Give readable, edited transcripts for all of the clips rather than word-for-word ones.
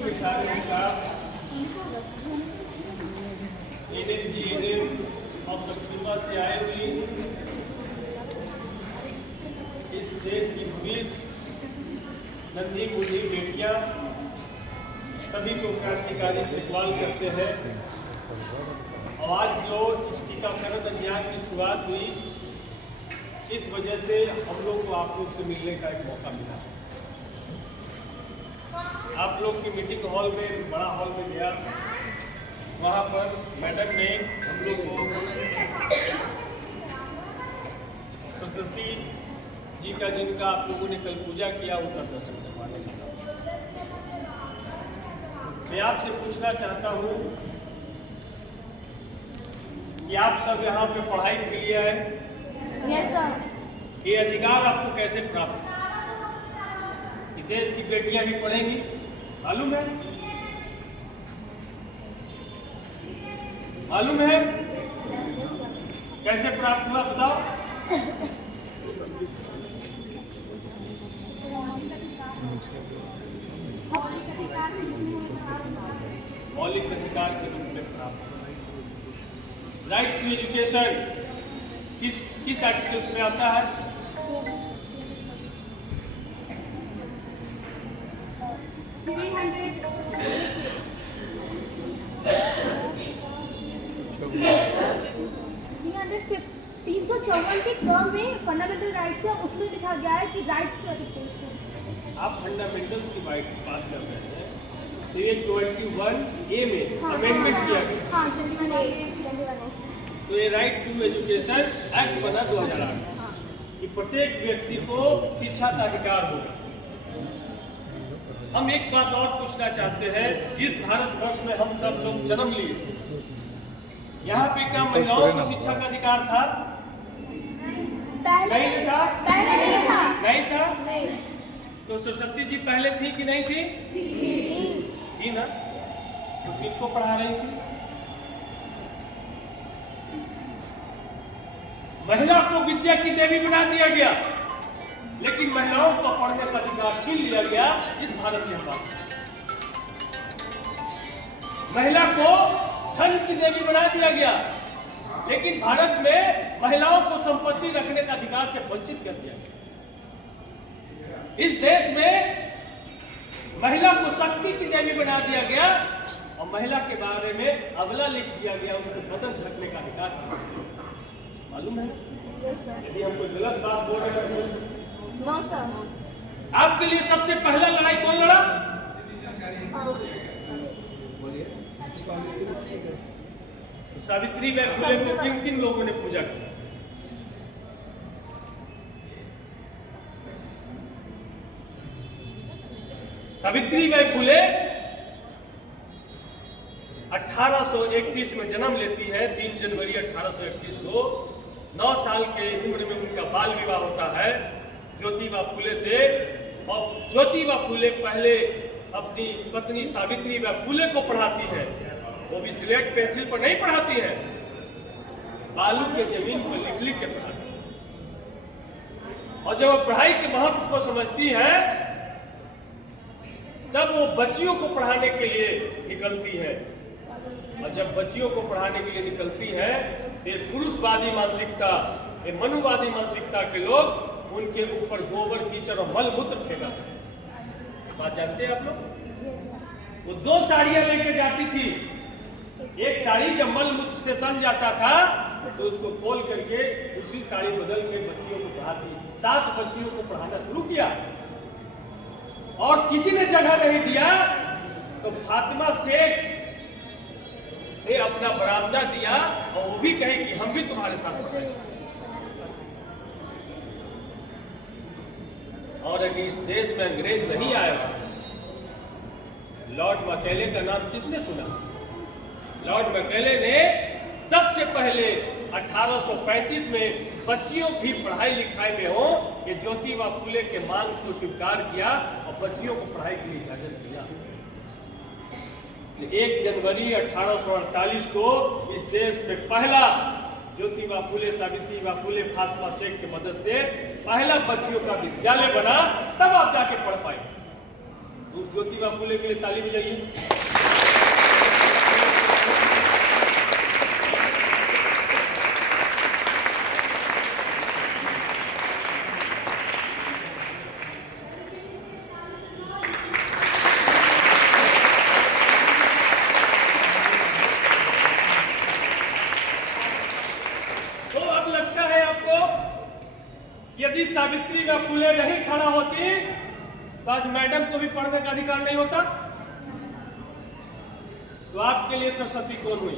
America, NNGNM of the Cuba से आए हुई इस देश की 20 नन्ही मुन्नी बेटियां सभी को क्रांतिकारी इस्तेमाल करते हैं। और आज जो इस टीकाकरण अभियान की शुरुआत हुई, इस वजह से हम लोग को आप लोग से मिलने का एक मौका मिला। आप लोग की मीटिंग हॉल में, बड़ा हॉल में गया, वहाँ पर मैडम ने हम लोग को सरस्वती जी का, जिनका आप लोगों ने कल पूजा किया, उनका दर्शन करवाने का। मैं आपसे पूछना चाहता हूँ कि आप सब यहाँ पे पढ़ाई के लिए आए। Yes sir. ये अधिकार आपको कैसे प्राप्त हुआ कि देश की बेटियां भी पढ़ेंगी? मालूम है? मालूम है कैसे प्राप्त हुआ, बताओ। मौलिक अधिकार के रूप में प्राप्त हुआ। राइट टू एजुकेशन किस आर्टिकल्स में आता है? तीन सौ चौवन के क्रम में फंडामेंटल राइट्स है, उसमें लिखा गया है कि राइट्स टू एजुकेशन। आप फंडामेंटल्स की बात कर रहे हैं, तो ये 21A में अमेंडमेंट किया गया। हाँ, 21A। तो ये राइट टू एजुकेशन एक्ट बना 2008 कि प्रत्येक व्यक्ति को शिक्षा का अधिकार होगा। हम एक बात और पूछना चाहते हैं, जिस भारतवर्ष में हम सब लोग जन्म लिए, यहाँ पे क्या महिलाओं को शिक्षा का अधिकार था? नहीं था? नहीं था? तो सरस्वती जी पहले थी कि नहीं थी? थी ना? तो किनको पढ़ा रही थी? महिला को विद्या की देवी बना दिया गया, लेकिन महिलाओं को पढ़ने का अधिकार छीन लिया गया इस भारत में। महिला को धन की देवी बना दिया गया, लेकिन भारत में महिलाओं को संपत्ति रखने का अधिकार से वंचित कर दिया गया। इस देश में महिला को शक्ति की देवी बना दिया गया और महिला के बारे में अबला लिख दिया गया, उसको बदन ढकने का अधिकार छीन लिया। मालूम है? यदि हम कोई गलत बात बोल रहे हैं नो सर। आपके लिए सबसे पहला लड़ाई कौन लड़ा? सावित्री बाई फुले को किन लोगों ने पूजा की? सावित्री बाई फुले 1831 में जन्म लेती है। 3 जनवरी 1831 को 9 साल के उम्र में उनका बाल विवाह होता है ज्योतिबा फुले से। और ज्योतिबा फुले पहले अपनी पत्नी सावित्री बाई फुले को पढ़ाती है, वो भी स्लेट पेंसिल पर नहीं पढ़ाती है, बालू के जमीन पर लिख के पढ़ाती है। और जब वो पढ़ाई के महत्व को समझती है, तब वो बच्चियों को पढ़ाने के लिए निकलती है। और जब बच्चियों को पढ़ाने के लिए निकलती है, तो पुरुषवादी मानसिकता, मनुवादी मानसिकता के लोग उनके ऊपर गोबर, कीचड़ और मल मूत्र फेंकाते हैं। बात जानते हैं आप लोग? वो 2 साड़ियां लेके जाती थी। एक साड़ी जब मल मूत्र से सन जाता था तो उसको खोल करके उसी साड़ी बदल के बच्चियों को पढ़ाती। 7 बच्चियों को पढ़ाना शुरू किया और किसी ने जगह नहीं दिया तो फातिमा शेख ने अपना बरामदा दिया और वो भी कहे कि हम भी तुम्हारे साथ पढ़ेंगे। और अगर इस देश में अंग्रेज नहीं आया, लॉर्ड मैकेले का नाम किसने सुना? लॉर्ड मैकेले ने सबसे पहले 1835 में बच्चियों की पढ़ाई लिखाई में हो कि ज्योतिबा फुले के मांग को स्वीकार किया और बच्चियों को पढ़ाई के लिए इजाजत दिया। 1 जनवरी 1848 को इस देश में पहला ज्योतिबा फुले, सावित्रीबा फुले, फातिमा शेख की मदद से पहला बच्चियों का विद्यालय बना, तब आप जाके पढ़ पाए। तो उस ज्योतिबा फुले के लिए ताली बजाइए। तो अब लगता है आपको यदि सावित्रीबाई फुले नहीं खड़ा होती तो आज मैडम को भी पढ़ने का अधिकार नहीं होता। तो आपके लिए सरस्वती कौन हुई?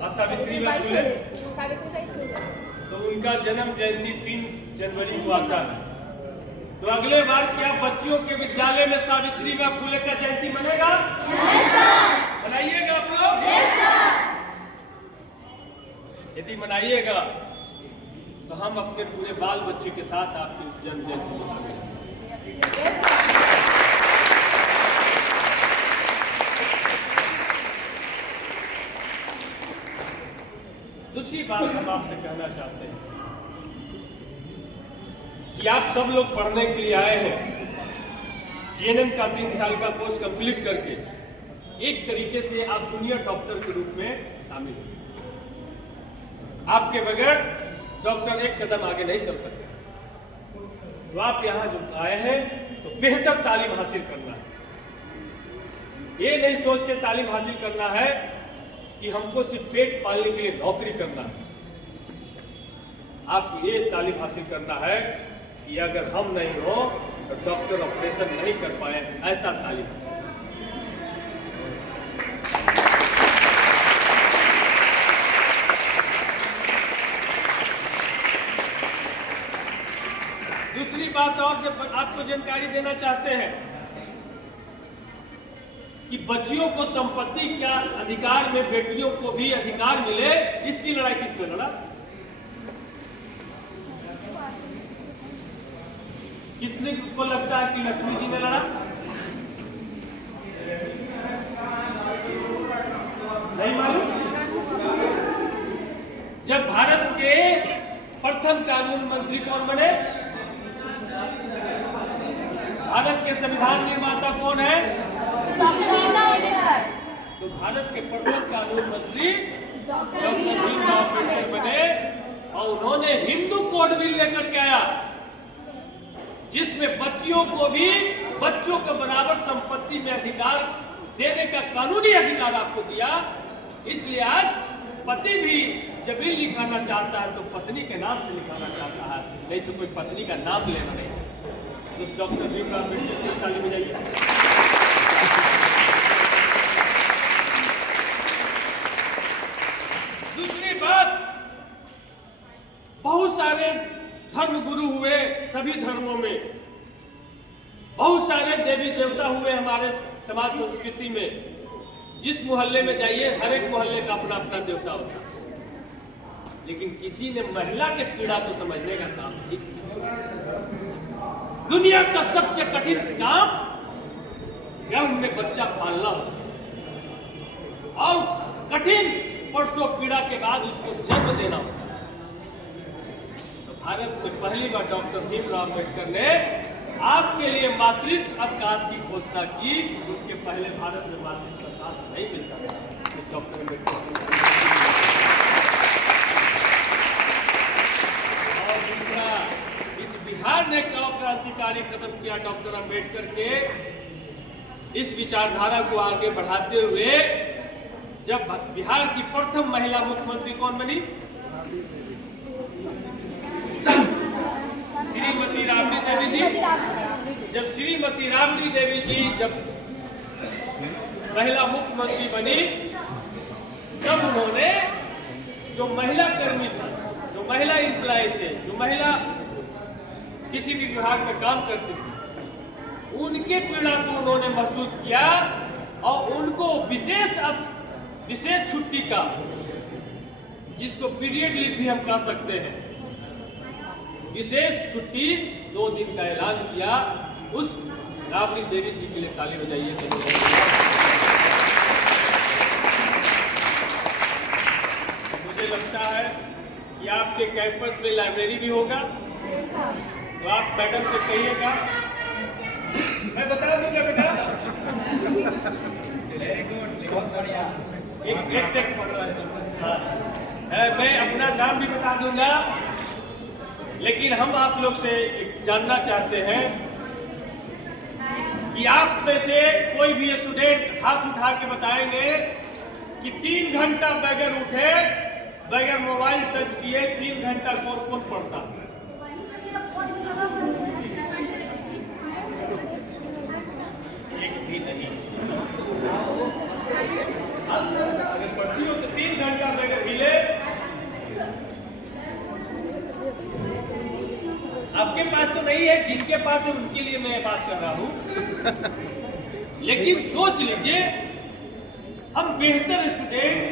और सावित्रीबाई फुले? तो उनका जन्म जयंती 3 जनवरी को आता है। तो अगले बार क्या बच्चियों के विद्यालय में सावित्रीबाई फुले का जयंती मनेगा? मनाइएगा आप लोग? यदि मनाइएगा तो हम अपने पूरे बाल बच्चे के साथ आपकी उस जन्म जयंती में शामिल हैं। दूसरी बात हम आपसे कहना चाहते हैं कि आप सब लोग पढ़ने के लिए आए हैं। जीएनएम का 3 साल का कोर्स कंप्लीट करके एक तरीके से आप जूनियर डॉक्टर के रूप में शामिल हैं। आपके बगैर डॉक्टर एक कदम आगे नहीं चल सकते। तो आप यहाँ जो आए हैं तो बेहतर तालीम हासिल करना है। ये नहीं सोच के तालीम हासिल करना है कि हमको सिर्फ पेट पालने के लिए नौकरी करना है। आपको ये तालीम हासिल करना है कि अगर हम नहीं हो तो डॉक्टर ऑपरेशन नहीं कर पाए, ऐसा तालीम हासिल। दूसरी बात और जब आपको जानकारी देना चाहते हैं कि बच्चियों को संपत्ति का अधिकार में बेटियों को भी अधिकार मिले, इसकी लड़ाई किसने लड़ा? कितने को लगता है कि लक्ष्मी जी ने लड़ा? नहीं मालूम? जब भारत के प्रथम कानून मंत्री कौन बने? भारत के संविधान निर्माता कौन है? तो भारत के प्रथम कानून मंत्री डॉक्टर भीमराव अम्बेडकर बने और उन्होंने हिंदू कोड बिल लेकर के आया जिसमें बच्चियों को भी बच्चों के बराबर संपत्ति में अधिकार देने का कानूनी अधिकार आपको दिया। इसलिए आज पति भी जब बिल लिखाना चाहता है तो पत्नी के नाम से लिखाना चाहता है, नहीं तो कोई पत्नी का नाम लेना नहीं। तो डॉक्टर भीमराव अम्बेडकर से ताली बजाइए। दूसरी बात, बहुत सारे धर्म गुरु हुए सभी धर्मों में, बहुत सारे देवी देवता हुए हमारे समाज संस्कृति में। जिस मोहल्ले में जाइए हर एक मोहल्ले का अपना अपना देवता होता है, लेकिन किसी ने महिला के पीड़ा को समझने का काम नहीं किया। दुनिया का सबसे कठिन काम गर्भ में बच्चा पालना होता और कठिन परसों पीड़ा के बाद उसको जन्म देना होता है। तो भारत में पहली बार डॉक्टर भीमराव अम्बेडकर ने आपके लिए मातृत्व अवकाश की घोषणा की। उसके पहले भारत में मातृत्व अवकाश नहीं मिलता था। इस डॉक्टर अम्बेडकर और दूसरा, इस बिहार ने क्रांतिकारी कदम किया डॉक्टर अम्बेडकर के इस विचारधारा को आगे बढ़ाते हुए। जब बिहार की प्रथम महिला मुख्यमंत्री कौन बनी? श्रीमती राबड़ी देवी जी। जब श्रीमती राबड़ी देवी जी जब महिला मुख्यमंत्री बनी तब उन्होंने जो महिला कर्मी थे, जो महिला एम्प्लॉय थे, जो महिला किसी भी विभाग में काम करती थी, उनके पीड़ा को उन्होंने महसूस किया और उनको विशेष छुट्टी का, जिसको पीरियड लीव भी हम कह सकते हैं, विशेष छुट्टी 2 दिन का ऐलान किया। उस राबड़ी देवी जी के लिए ताली बजाइए। मुझे लगता है कि आपके कैंपस में लाइब्रेरी भी होगा, तो आप मैडम से कहिएगा हो गया बेटा? एक सेकंड। हाँ, मैं अपना नाम भी बता दूंगा, लेकिन हम आप लोग से जानना चाहते हैं कि आप में से कोई भी स्टूडेंट हाथ उठा के बताएंगे कि 3 घंटा बगैर उठे, बगैर मोबाइल टच किए 3 घंटा कौन कौन पढ़ता? एक भी नहीं। अगर पढ़ती हो तो 3 घंटा बगैर हिले। आपके पास तो नहीं है, जिनके पास है उनके लिए मैं बात कर रहा हूं। लेकिन सोच लीजिए, हम बेहतर स्टूडेंट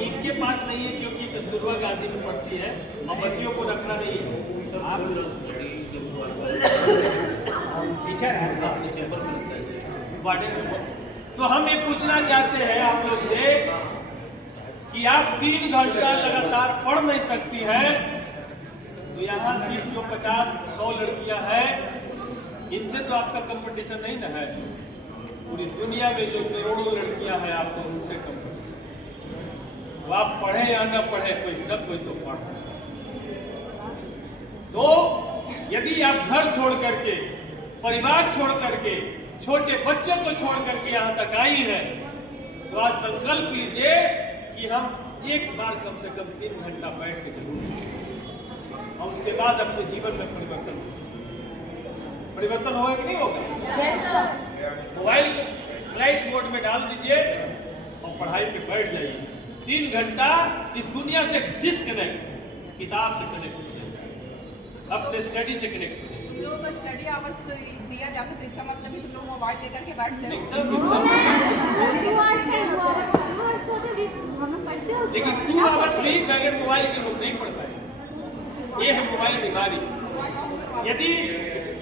इनके पास नहीं है क्योंकि कस्तूरबा गांधी में पढ़ती है और बच्चियों को रखना नहीं है। आप टीचर है, तो हम ये पूछना चाहते हैं आप लोग से कि आप 3 घंटा लगातार पढ़ नहीं सकती है, तो यहाँ सिर्फ जो 50-100 लड़कियां हैं, इनसे तो आपका कंपटीशन नहीं ना है। पूरी दुनिया में जो करोड़ों लड़कियां हैं, आपको उनसे कंपटीशन। तो आप पढ़े या न पढ़े, कोई तो पढ़े। तो यदि आप घर छोड़ करके, परिवार छोड़ करके, छोटे बच्चों को छोड़ करके यहाँ तक आई है, तो आज संकल्प लीजिए कि हम एक बार कम से कम 3 घंटा बैठ के जरूर, और उसके बाद अपने जीवन में परिवर्तन होगा कि नहीं होगा? मोबाइल फ्लाइट मोड में डाल दीजिए और पढ़ाई पे बैठ जाइए। 3 घंटा इस दुनिया से डिस्कनेक्ट, किताब से कनेक्ट हो जाए, अपने स्टडी से कनेक्ट हो जाए। तुम लोगों को स्टडी आवर्स तो दिया जाता, तो इसका मतलब है तुम लोग मोबाइल लेकर के बैठते हो। लेकिन 2 आवर्स भी बगैर मोबाइल के लोग नहीं पढ़ पाए। ये है मोबाइल बीमारी।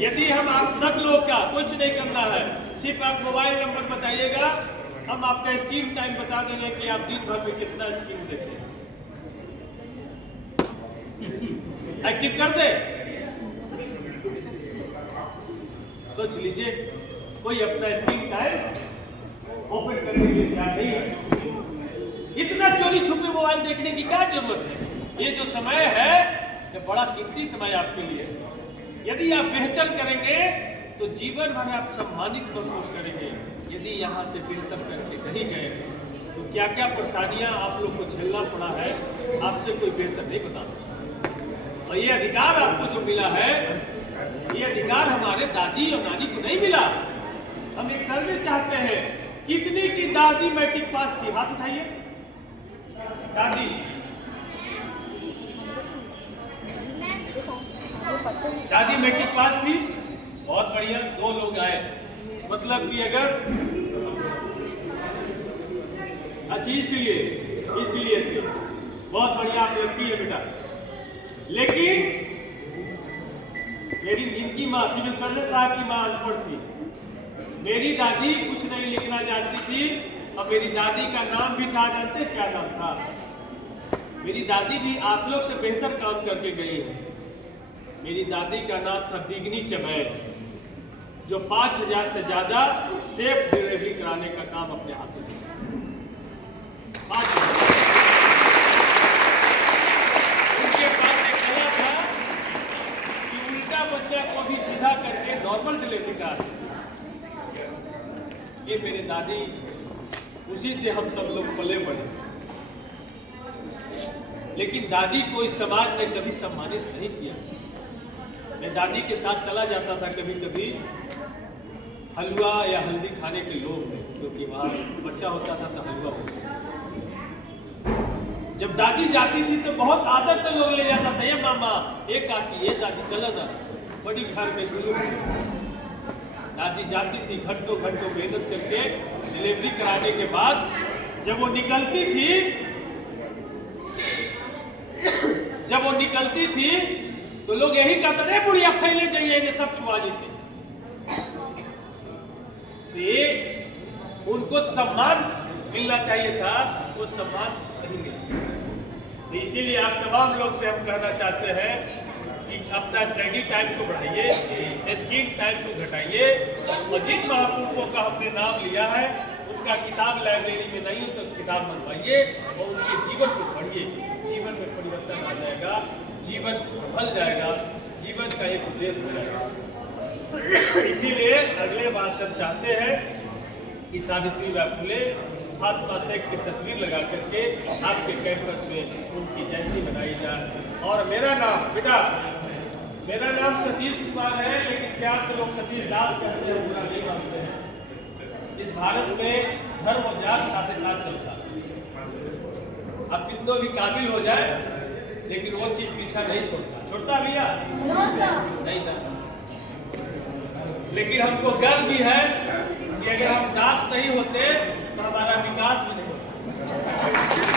यदि हम आप सब लोग का कुछ नहीं करना है, सिर्फ आप मोबाइल नंबर बताइएगा, हम आपका स्क्रीन टाइम बता देंगे कि आप दिन भर में कितना स्क्रीन देखें। एक्टिव कर दे। सोच लीजिए, कोई अपना स्क्रीन टाइम ओपन करने के लिए तैयार नहीं है। इतना चोरी छुपे मोबाइल देखने की क्या जरूरत है? ये जो समय है, ये बड़ा कीमती समय आपके लिए। यदि आप बेहतर करेंगे तो जीवन भर आप सम्मानित महसूस करेंगे। यदि यहाँ से बेहतर करके कहीं गए तो क्या क्या परेशानियां आप लोग को झेलना पड़ा है, आपसे कोई बेहतर नहीं बता सकता। और ये अधिकार आपको जो मिला है, ये अधिकार हमारे दादी और नानी को नहीं मिला। हम एक सर्वे चाहते हैं, कितनी की दादी मैट्रिक पास थी? हाथ उठाइए। दादी मैट्रिक पास थी, बहुत बढ़िया। 2 लोग आए, मतलब कि अगर अच्छा इसलिए थे, बहुत बढ़िया, आप लड़की है बेटा। लेकिन इनकी माँ, सिविल सर्जन साहब की माँ अनपढ़ थी। मेरी दादी कुछ नहीं लिखना जानती थी, और मेरी दादी का नाम भी था, जानते क्या नाम था? मेरी दादी भी आप लोग से बेहतर काम करके गई है। मेरी दादी का नाम था बिगनी चमैर, जो 5000 से ज्यादा सेफ डिलीवरी कराने का काम अपने हाथों में। उनके पास एक कला था कि उल्टा बच्चा को भी सीधा करके नॉर्मल डिलीवरी करा। ये मेरे दादी, उसी से हम सब लोग पले बढ़े। लेकिन दादी को इस समाज ने कभी सम्मानित नहीं किया। मैं दादी के साथ चला जाता था कभी कभी हलवा या हल्दी खाने के लोग, क्योंकि वहाँ बच्चा होता था तो हलवा होता। जब दादी जाती थी तो बहुत आदर से लोग ले जाता था, ये मामा, ये काकी, ये दादी, चलो ना, बड़ी घर में जुलूम। दादी जाती थी घंटों मेहनत करके डिलीवरी कराने के बाद, जब वो निकलती थी तो लोग यही कहते थे, बुढ़िया फैले जाइए, इन्हें सब छुआ देते। उनको सम्मान मिलना चाहिए था, वो सम्मान नहीं मिला। तो इसीलिए आप तमाम लोग से हम कहना चाहते हैं कि अपना स्टडी टाइम को बढ़ाइए, स्क्रीन टाइम को घटाइए, और जिन महापुरुषों का हमने नाम लिया है उनका किताब लाइब्रेरी में नहीं तो किताब मंगवाइए और उनके जीवन को पढ़िए। जीवन में परिवर्तन आ जाएगा, जीवन सफल जाएगा, जीवन का एक उद्देश्य हो जाएगा। इसीलिए अगले भाषण चाहते हैं कि सावित्रीबाई फुले महात्मा शेख की तस्वीर लगा करके आपके कैंपस में उनकी जयंती मनाई जाए। और मेरा नाम बेटा, मेरा नाम सतीश कुमार है, लेकिन प्यार से लोग सतीश दास कहते हैं, बुरा नहीं मानते हैं। इस भारत में धर्म और जात साथ ही साथ चलता है। आप कितनों भी काबिल हो जाए लेकिन वो चीज पीछा नहीं छोड़ता भैया नहीं था। लेकिन हमको गर्व भी है कि अगर हम दास नहीं होते तो हमारा विकास भी नहीं होता।